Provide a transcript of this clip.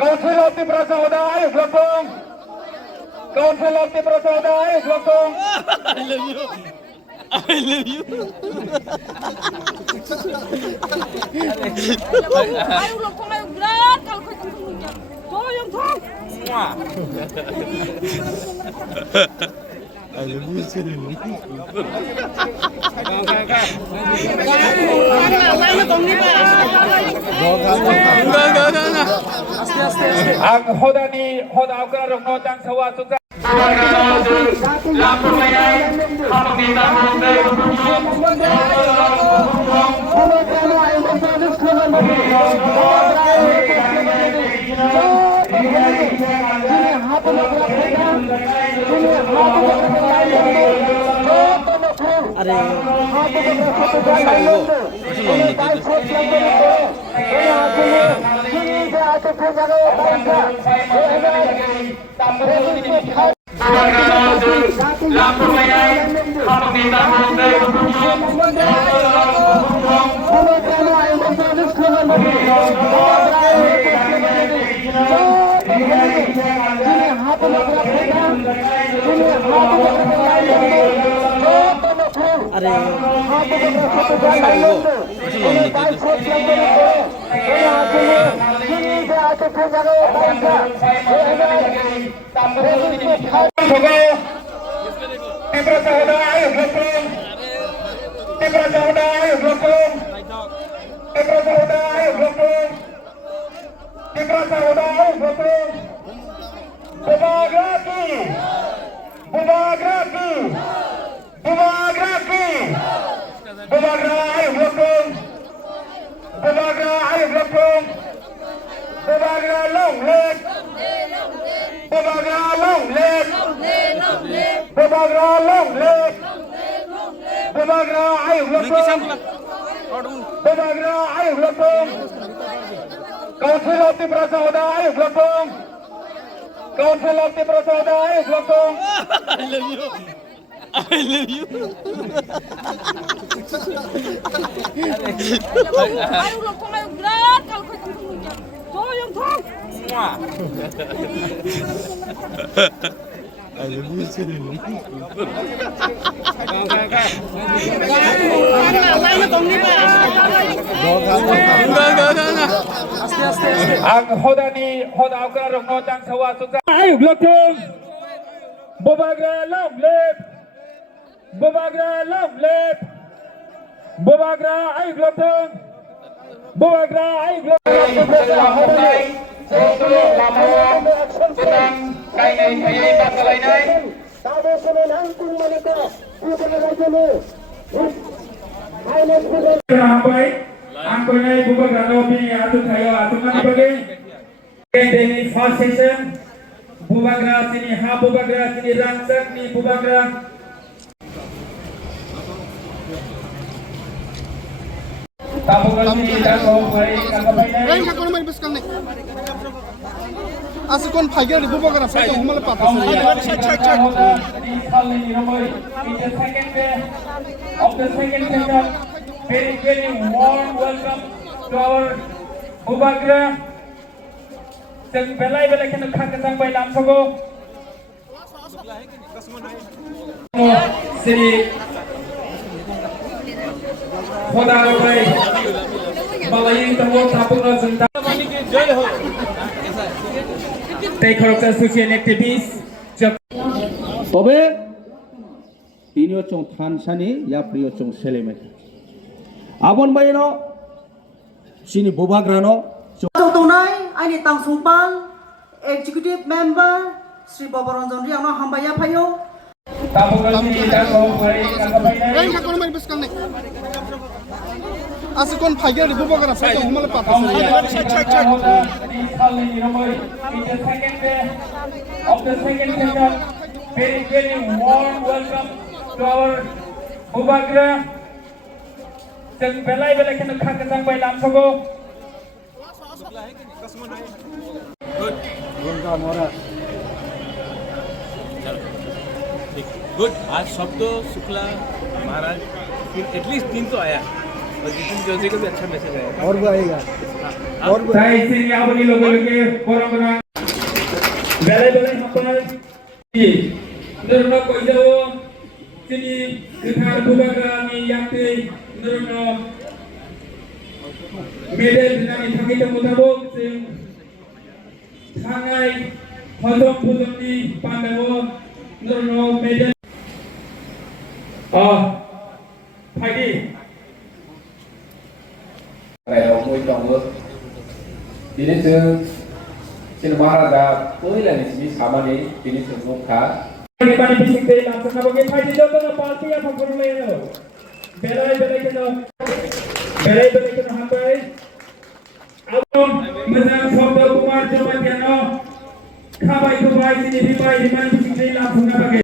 Council of the Prasahoda is Lokong. Council of the Prasahoda is Lokong. I love you. I love you. Ayo Lokong, ayo gerak. Kalau kau tunggu, kau yang tong. I love you sini. Mana tong ni pak? Enggak. Ang hodani hoda akar rongno tang sawa suka. Council of the Prasahoda is Lokong. Council of the Prasahoda is Lokong. I love you. I love you. Ayo Lokong, ayo gerak. Kalau kau tunggu, kau yang tong. I love you sini. Mana tong ni pak? Enggak. Ang hodani hoda akar rongno tang sawa suka. Ayo Lokong. Bobagra long left. Bobagra long left. Bobagra ayo Lokong. Bobagra ayo Lokong. First session, Bubagra sini ha Bubagra sini rangsak ni Bubagra. Tabungan sini dan kau beri kakak Lain kakak main bus kan nih. Asal kon pagi ada buka kan saya humala papa. Cek. Of the second session, very warm welcome to our Bubagra. Jeng belai kena khang sang bai lam thogo. Sini khoda bai malai tamo tapung na jenta. Take corruption social activists. তবে তিনি হচ্ছেন থানসানি ইয়াপ্রি হচ্ছেন সেলেমে আবন বাইনো সিনি বুবাগ্রানো Tunai, ini tang sumpal, executive member, Sri Babaranjan Riano Hambaya Payo, Tabukan sini dago mari kakapinai. Ay, kakon may biskal ni. Asa kon phagya ni bubo kara sai humala pata Kaum sa. saya di kali ini ramai. In the second day of the second session, very warm welcome to our Bubagra. Jeng belai kena kakasang bai lamsogo. Good आज शब्द शुक्ला महाराज at least 3 तो आया और जितिन जोशी को भी अच्छा message आया और भी आएगा Saya sini apa ni logo orang-orang. Belai apa ni? Nurno kau jauh sini kita Bubagra ni yang ti nurno medal ni thaki tu mutabok sing thangai hodok pudok ni pandawo nurno medal. Pagi. Rồi môi trong nước thì đến từ xin Maharaja tới là những sản phẩm này thì đến từ vùng khá Ini pani bising day langsung na bagi pagi jodoh na party apa pun leno. Belai kena hambai. Abang menang sabda kumar jawab tiano. Kabai sini ribai bising day langsung na bagi.